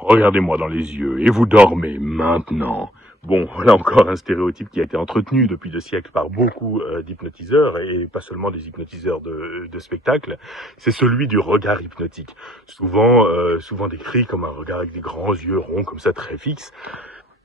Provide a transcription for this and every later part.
Regardez-moi dans les yeux et vous dormez maintenant. Bon, voilà encore un stéréotype qui a été entretenu depuis 2 siècles par beaucoup d'hypnotiseurs, et pas seulement des hypnotiseurs de spectacle. C'est celui du regard hypnotique. Souvent décrit comme un regard avec des grands yeux ronds, comme ça, très fixes.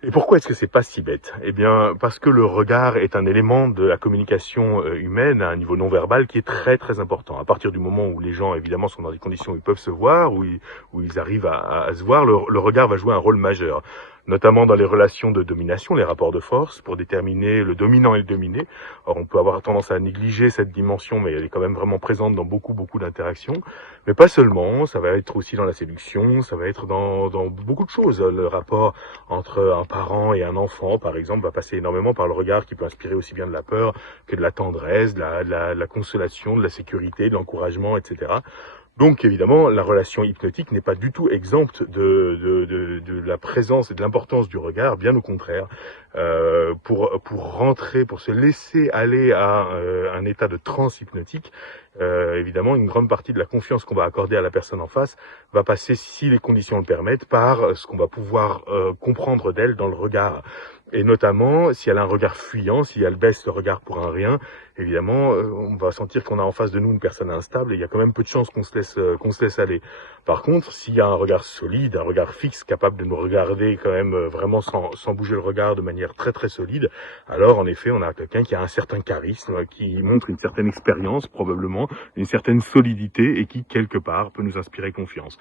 Et pourquoi est-ce que c'est pas si bête? Eh bien, parce que le regard est un élément de la communication humaine à un niveau non verbal qui est très très important. À partir du moment où les gens, évidemment, sont dans des conditions où ils peuvent se voir, où ils arrivent à se voir, le regard va jouer un rôle majeur, notamment dans les relations de domination, les rapports de force, pour déterminer le dominant et le dominé. Or, on peut avoir tendance à négliger cette dimension, mais elle est quand même vraiment présente dans beaucoup d'interactions. Mais pas seulement, ça va être aussi dans la séduction, ça va être dans beaucoup de choses. Le rapport entre un parent et un enfant, par exemple, va passer énormément par le regard qui peut inspirer aussi bien de la peur que de la tendresse, de la consolation, de la sécurité, de l'encouragement, etc. Donc évidemment, la relation hypnotique n'est pas du tout exempte de la présence et de l'importance du regard, bien au contraire. Pour se laisser aller à un état de transe hypnotique, évidemment, une grande partie de la confiance qu'on va accorder à la personne en face va passer, si les conditions le permettent, par ce qu'on va pouvoir comprendre d'elle dans le regard. Et notamment, si elle a un regard fuyant, si elle baisse le regard pour un rien, évidemment, on va sentir qu'on a en face de nous une personne instable, et il y a quand même peu de chances qu'on se laisse aller. Par contre, s'il y a un regard solide, un regard fixe, capable de nous regarder quand même vraiment sans bouger le regard de manière très très solide, alors en effet, on a quelqu'un qui a un certain charisme, qui montre une certaine expérience probablement, une certaine solidité, et qui quelque part peut nous inspirer confiance.